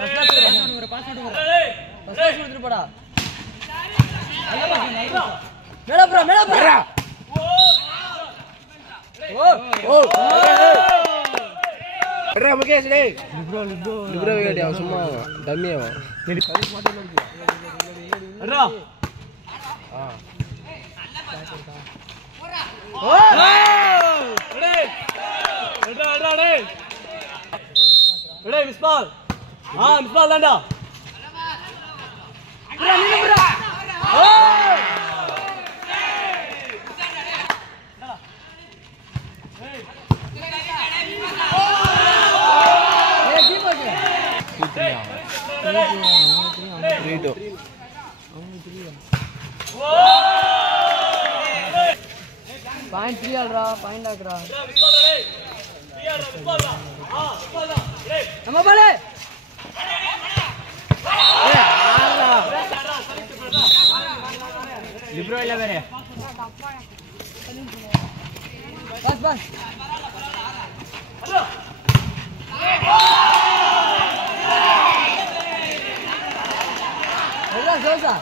ஒரு பாஸ் கொடுத்துட்டு போடா. மேல போடா. Berapa muka sih? Libro dia semua dami apa? Ada. Ready, Miss Ball. Miss Ball landa. Itu. Point 3 alra, point akra. Nama bale. Libro illa bere. Bas. Zosa.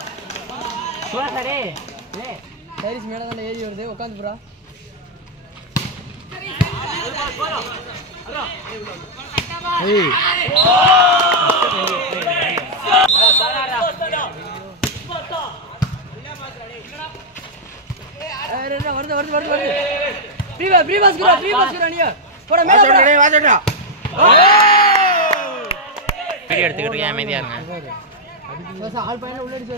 Zosa re. Paris மேல தான் ஏறி வருது. உட்கார்ந்து புரா. ஏய். வருது. ஃப்ரீ பாஸ் குரா நீ. போடா மேல போடா. வாசடா. வீடியோ எடுத்துக்கிட்டு அமைதியா இருங்க. Zosa ஆல் பையன உள்ள அடிச்சு.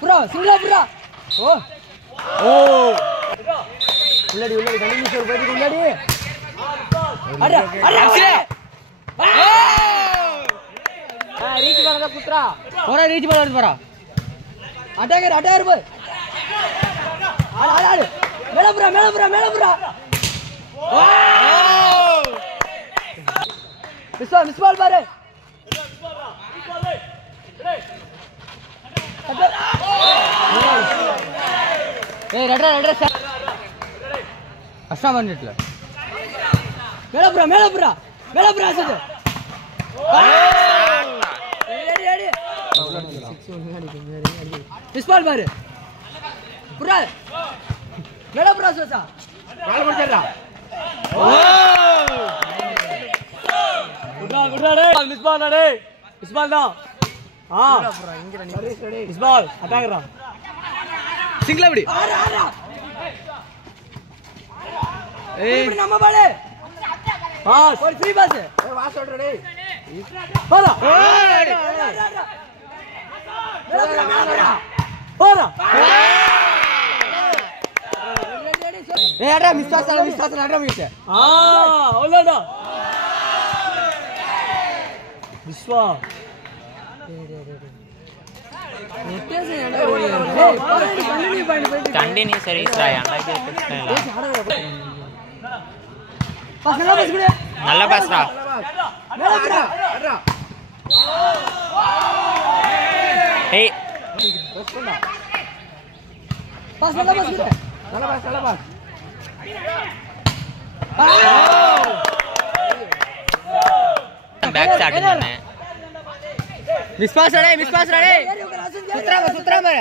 புரா சிங்கா புரா. உள்ளடி கண்டினியூஸ் ஒரு போயிடு உள்ளடி. அட ரீச் பண்ணத புத்ரா. போடா ரீச் பண்ணறது போடா. அட்டாகர் போய். ஆடு. மேல புரா. மிஸ் பால் பாரு. ஏய் ரெட்ரா அஸ்ஸா பண்ணிட்டல. மேல புரா அசது. ஏடி. மிஸ் பால் பாரு. புரா. மேல புரா சோசா. பால் போடுடா. குட்ரா டேய். மிஸ் பால் தான். மிஸ் பால் அட்டாகரா. சிங்கிள் அப்படி. ஏய் நம்ம பாலே. ஒரு ஃப்ரீ பாஸ். வாஸ் சொல்றா டேய். போடா. போடா. ஏய் அடா மிஸ் பாஸ் அடா மிஸ். அவ்வளவுடா. விஸ்வா. கண்டினியூ சர்வீஸ் ரா எனக்கு பிரச்சனை இல்ல. நல்ல பாஸ்ரா. ஏய் பாஸ் நல்ல பாஸ். பேக் ஸ்டார்ட் பண்ணு. மிஸ் பாஸ் ரடே. சுத்ரா மார.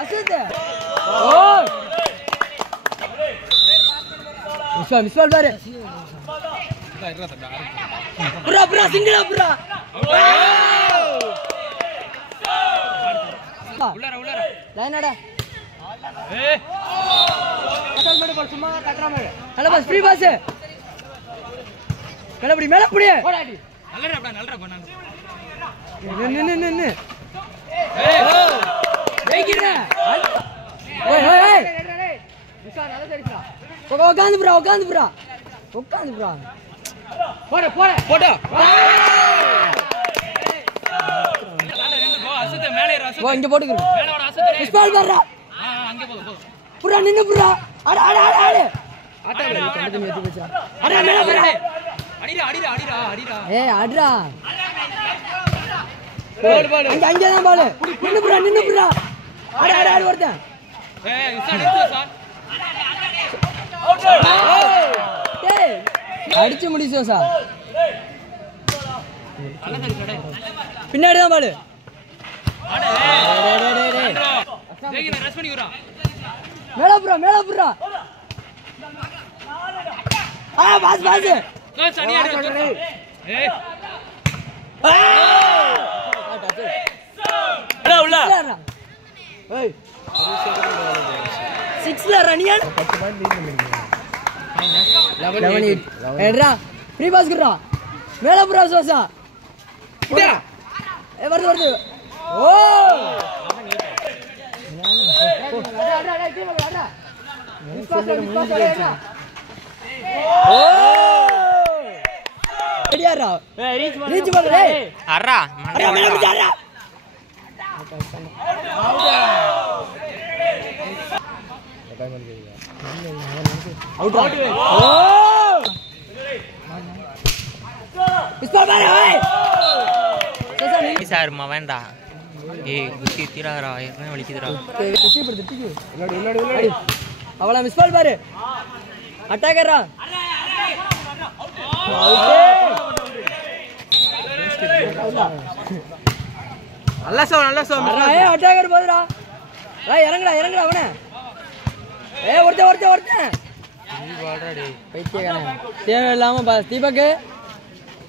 அசத். மிஸ் பால் பாரு. புரா சிங்கிளா புரா. உள்ளார லைன் அட. கட்டல் மேல பால் சும்மா கட்டற மாதிரி. நல்ல பாஸ் ஃப்ரீ பாஸ். மேல புடி. போடாடி. நல்லறா பண்ணாங்க. நின்னு. ஜெயிக்கிறே. ஓய். விசா நல்ல தெரியுமா. உட்காந்து புரா. போடா. அசத்து மேல ஏறு அசத்து. இங்க போடுங்க. மேல வர அசத்து. மிஸ் பால் வர்றா. அங்க போ. புரா நின்னு புரா. அட. ஆட்டா கண்டு மேத்தி போச்சா. அட மேல புரா. அடிடா. ஏய் அடிடா. பால். அங்க தான் பால். நின்னு புரா. அட வரதா. ஏய் இசா எடுத்து சார். ஏய் அடிச்சு முடிச்சோம் சார். பின்னாடி தான் பாடு. ரஸ் பண்ணி விடுறா. மேல புறா. பாஸ். கோச் அடி அடி. ஏய். உள்ள. ஏய். 6ல ரனியன் 10 பாயிண்ட் லீட் பண்ணிருக்கீங்க. 11 ஏடா ஃப்ரீ பாஸ் குறா. மேல புறா சோசா. வருது. ஓ. ரெடியாரா? ரீச் பண்ணு. அறா மண்டே அடடா. அவுட். ஓ. இஸ்பால் பாரு. ஓய். சோசா நீ சார் மவன்டா. ஏய் குத்தி தீராரா என்ன வலிக்குதுடா. முன்னாடி அவள மிஸ் பால் பாரு. அட்டாக்கரா. நல்ல சோ. ஏய் அட்டாக்கர் போதுடா. ஏய் இறங்குடா அவனே. ஏய் ஒருத்தன். நீ வாடா டேய். பைத்தியக்காரன். தேவையில்லாம பாஸ் தீபக்.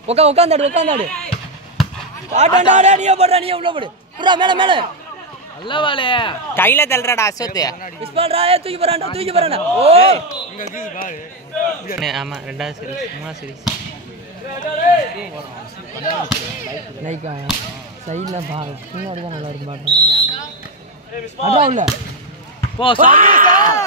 உட்கார்ந்தாடு. ஆட்டண்டா நீயே போடுடா நீயே உள்ள போடு. புறா மேல. நல்ல வாளே. கையில தள்ளுறடா அசோத்து. மிஸ் பால்டா. ஏய் தூக்கி போறான்டா. ஓ. இங்க கீழ பாரு. ஆமா ரெண்டாவது சீரிஸ் மூணாவது சீரிஸ். லைக்கா சைடுல பால். பின்னாடி தான் நல்லா இருக்கு பாட்டு. அடா உள்ள. போ சாமி சார்.